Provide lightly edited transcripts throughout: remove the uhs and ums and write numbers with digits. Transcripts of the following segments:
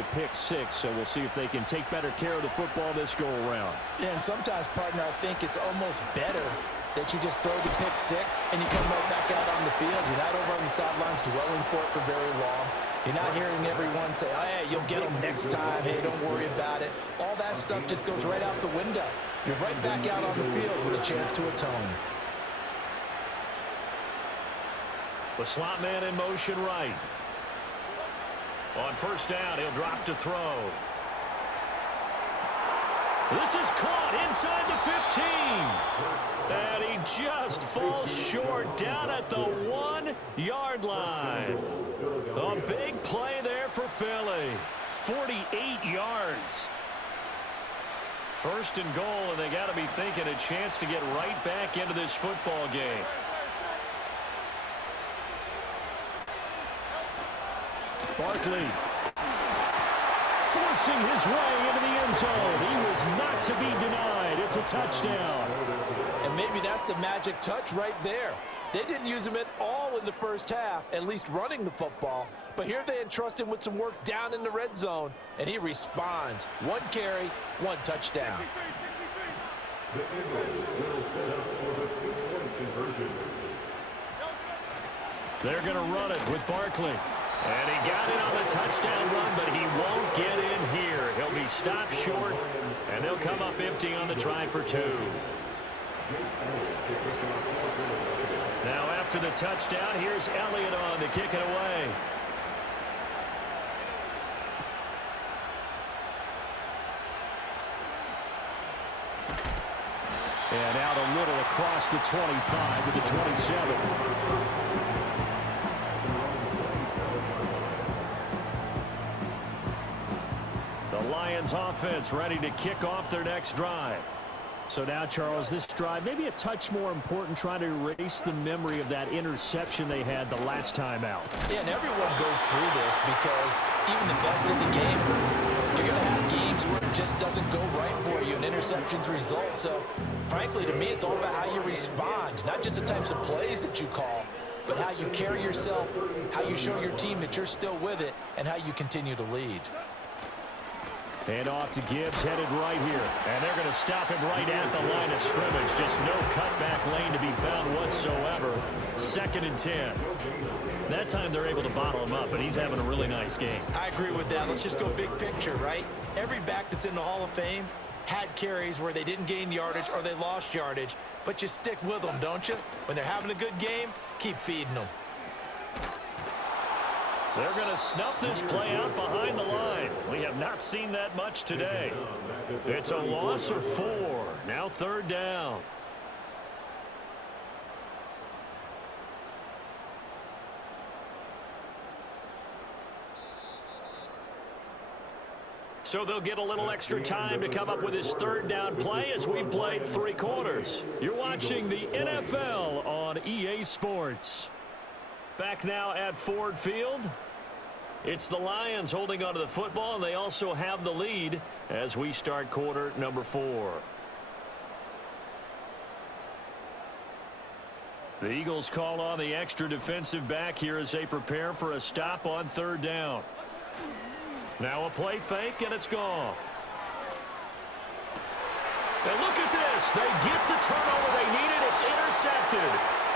the pick six, so we'll see if they can take better care of the football this go-around. Yeah, and sometimes, partner, I think it's almost better that you just throw the pick six and you come right back out on the field. You're not over on the sidelines dwelling for it for very long. You're not hearing everyone say, oh, hey, you'll get them next time. Hey, don't worry about it. All that stuff just goes right out the window. You're right back out on the field with a chance to atone. The slot man in motion right. On first down, he'll drop to throw. This is caught inside the 15. And he just falls short down at the 1-yard line. A big play there for Philly. 48 yards. First and goal, and they got to be thinking a chance to get right back into this football game. Barkley forcing his way into the end zone. He was not to be denied. It's a touchdown. And maybe that's the magic touch right there. They didn't use him at all in the first half, at least running the football. But here they entrust him with some work down in the red zone, and he responds. 1 carry, 1 touchdown. They're going to run it with Barkley. And he got it on the touchdown run, but he won't get in here. He'll be stopped short, and they'll come up empty on the try for 2. Now after the touchdown, here's Elliott on to kick it away. And out a little across the 25 to the 27. The Lions offense ready to kick off their next drive. So now, Charles, this drive maybe a touch more important, trying to erase the memory of that interception they had the last time out. Yeah, and everyone goes through this because even the best in the game, you're going to have games where it just doesn't go right for you and interceptions result. So, frankly, to me, it's all about how you respond, not just the types of plays that you call, but how you carry yourself, how you show your team that you're still with it, and how you continue to lead. And off to Gibbs, headed right here. And they're going to stop him right at the line of scrimmage. Just no cutback lane to be found whatsoever. 2nd and 10. That time they're able to bottle him up, and he's having a really nice game. I agree with that. Let's just go big picture, right? Every back that's in the Hall of Fame had carries where they didn't gain yardage or they lost yardage, but you stick with them, don't you? When they're having a good game, keep feeding them. They're going to snuff this play out behind the line. We have not seen that much today. It's a loss of 4. Now 3rd down. So they'll get a little extra time to come up with his 3rd down play as we've played 3 quarters. You're watching the NFL on EA Sports. Back now at Ford Field. It's the Lions holding onto the football, and they also have the lead as we start quarter number 4. The Eagles call on the extra defensive back here as they prepare for a stop on 3rd down. Now a play fake, and it's Goff. And look at this. They get the turnover they needed. It's intercepted.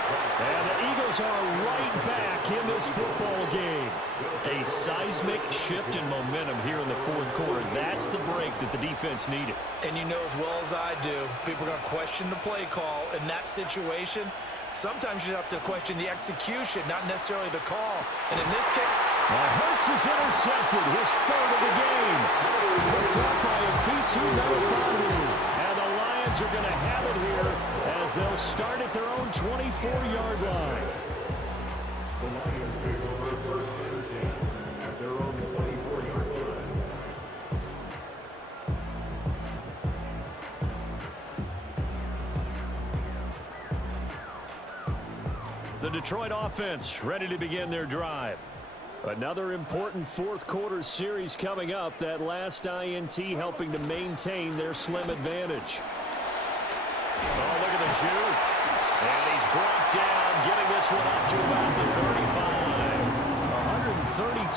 And the Eagles are right back in this football game. A seismic shift in momentum here in the 4th quarter. That's the break that the defense needed. And you know as well as I do, people are going to question the play call in that situation. Sometimes you have to question the execution, not necessarily the call. And in this case, Hurts is intercepted, his 3rd of the game. Picked up by a V2 Melifonwu. And the Lions are going to have it here as they'll start at their own 24-yard line. The Lions take over 1st and 10 at their own 24-yard line. The Detroit offense ready to begin their drive. Another important 4th quarter series coming up. That last INT helping to maintain their slim advantage. Oh, look at the juke. And he's brought down, getting this one up to about the 35.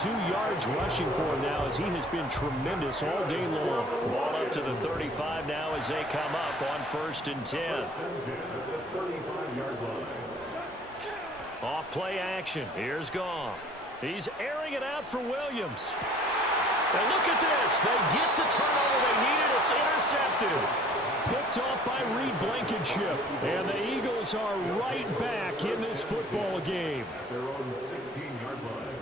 2 yards rushing for him now, as he has been tremendous all day long. Ball up to the 35 now as they come up on 1st and 10. Off play action. Here's Goff. He's airing it out for Williams. And look at this. They get the turnover they needed. It's intercepted. Picked off by Reed Blankenship. And the Eagles are right back in this football game. They're on the 16-yard line.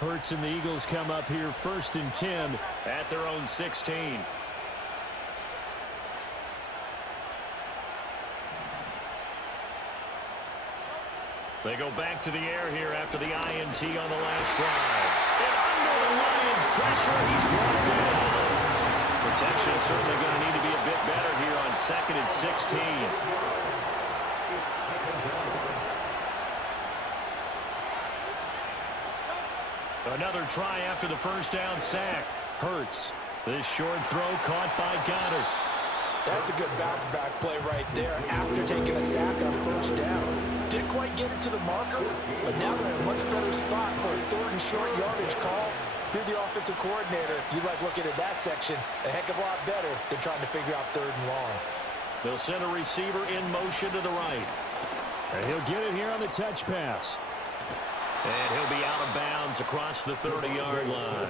Hurts and the Eagles come up here 1st and 10 at their own 16. They go back to the air here after the INT on the last drive. And under the Lions' pressure, he's brought down. Protection certainly going to need to be a bit better here on 2nd and 16. Another try after the first down sack. Hurts. This short throw caught by Goddard. That's a good bounce back play right there after taking a sack on 1st down. Didn't quite get it to the marker, but now they're in a much better spot for a 3rd and short yardage call. If you're the offensive coordinator, you like looking at that section a heck of a lot better than trying to figure out 3rd and long. They'll send a receiver in motion to the right. And he'll get it here on the touch pass. And he'll be out of bounds across the 30-yard line.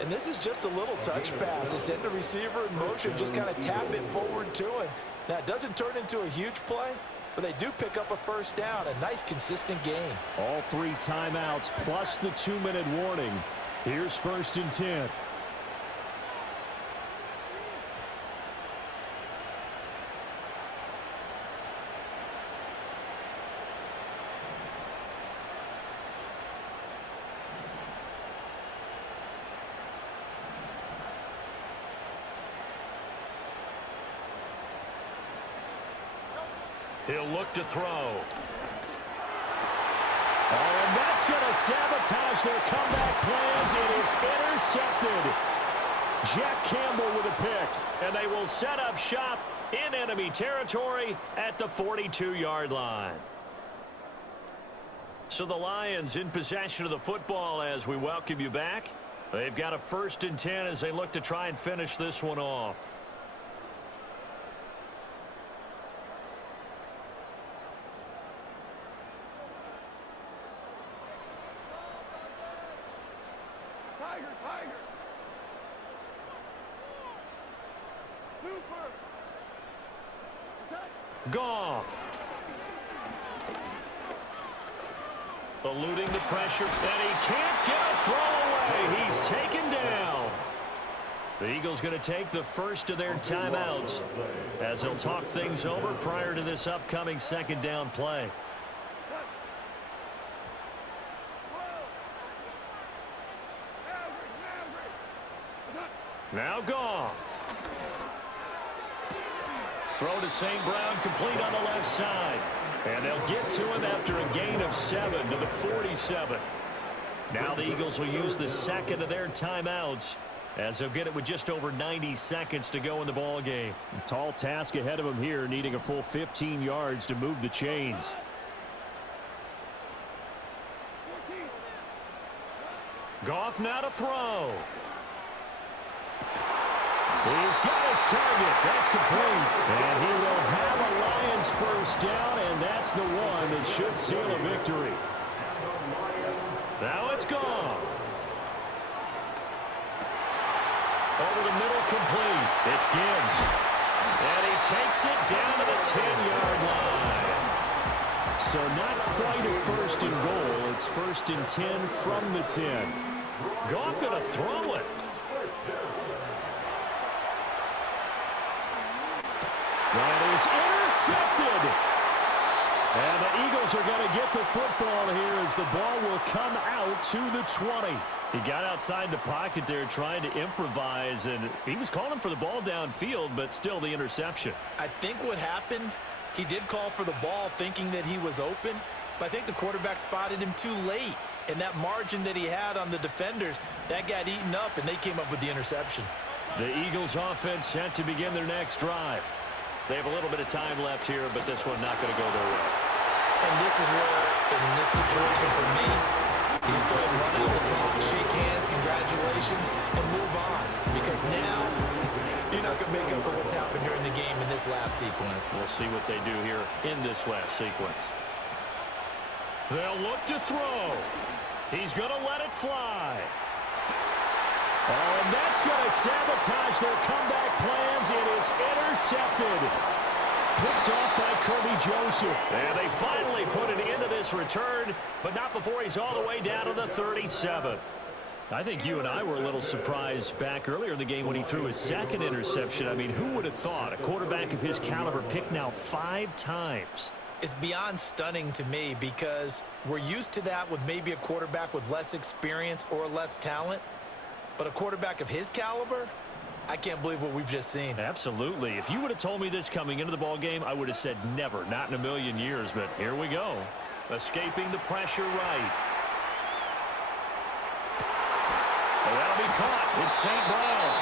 And this is just a little touch pass. They send the receiver in motion, just kind of tap it forward to him. Now, it doesn't turn into a huge play, but they do pick up a 1st down. A nice, consistent game. All 3 timeouts plus the 2-minute warning. Here's 1st and 10. He'll look to throw. Oh, and that's going to sabotage their comeback plans. It is intercepted. Jack Campbell with a pick. And they will set up shop in enemy territory at the 42-yard line. So the Lions in possession of the football as we welcome you back. They've got a 1st and 10 as they look to try and finish this one off. Goff. Eluding the pressure, and he can't get a throw away. He's taken down. The Eagles going to take the first of their timeouts as they'll talk things over prior to this upcoming 2nd down play. Now Goff. Throw to St. Brown, complete on the left side. And they'll get to him after a gain of 7 to the 47. Now the Eagles will use the 2nd of their timeouts as they'll get it with just over 90 seconds to go in the ball game. A tall task ahead of them here, needing a full 15 yards to move the chains. Goff now to throw. He's got his target. That's complete. And he will have a Lions 1st down, and that's the one that should seal a victory. Now it's Goff. Over the middle, complete. It's Gibbs. And he takes it down to the 10-yard line. So not quite a 1st and goal. It's 1st and 10 from the 10. Goff going to throw it. That is intercepted. And the Eagles are going to get the football here as the ball will come out to the 20. He got outside the pocket there trying to improvise, and he was calling for the ball downfield, but still the interception. I think what happened, he did call for the ball thinking that he was open, but I think the quarterback spotted him too late. And that margin that he had on the defenders, that got eaten up, and they came up with the interception. The Eagles offense set to begin their next drive. They have a little bit of time left here, but this one not going to go their way. And this is where, in this situation for me, you just go ahead and run out the clock, shake hands, congratulations, and move on. Because now, you're not going to make up for what's happened during the game in this last sequence. We'll see what they do here in this last sequence. They'll look to throw. He's going to let it fly. Oh, and that's going to sabotage their comeback plans. It is intercepted. Picked off by Kirby Joseph. And they finally put an end to this return, but not before he's all the way down to the 37. I think you and I were a little surprised back earlier in the game when he threw his second interception. I mean, who would have thought a quarterback of his caliber picked now 5 times? It's beyond stunning to me because we're used to that with maybe a quarterback with less experience or less talent. But a quarterback of his caliber, I can't believe what we've just seen. Absolutely. If you would have told me this coming into the ball game, I would have said never, not in a million years. But here we go. Escaping the pressure right. And that'll be caught. It's St. Brown.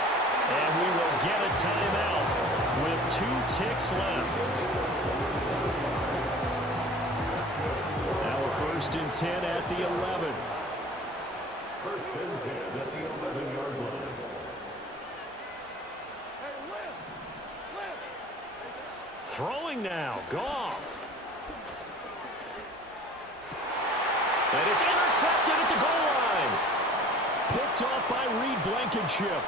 And we will get a timeout with 2 ticks left. Now we're 1st and 10 at the 11. First and 10 at the 11-yard line. Throwing now, Goff. And it's intercepted at the goal line. Picked off by Reed Blankenship.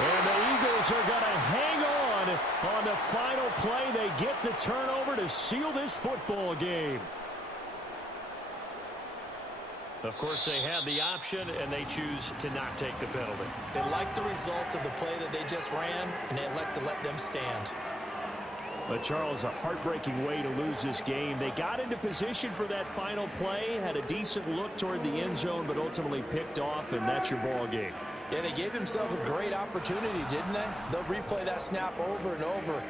And the Eagles are going to hang on the final play. They get the turnover to seal this football game. Of course, they had the option, and they choose to not take the penalty. They like the results of the play that they just ran, and they like to let them stand. But, Charles, a heartbreaking way to lose this game. They got into position for that final play, had a decent look toward the end zone, but ultimately picked off, and that's your ball game. Yeah, they gave themselves a great opportunity, didn't they? They'll replay that snap over and over.